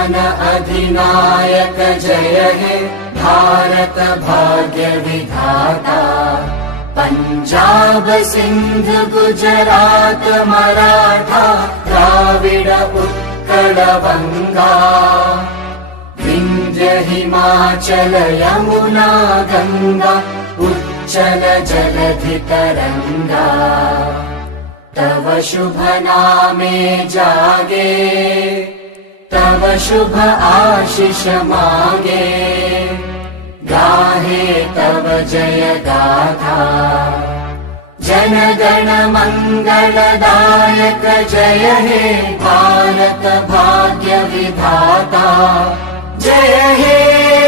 महान अधिनायक जय हे भारत भाग्य विधाता। पंजाब सिंध गुजरात मराठा द्राविड उत्कल बंगा। विंध्य हिमाचल यमुना गंगा उच्चल जलधि तरंगा। तव शुभ नामे जागे तव शुभ आशीष मागे। गाहे तव जय गाथा जन गण मंगलदायक जय हे भारत भाग्य विधाता। जय हे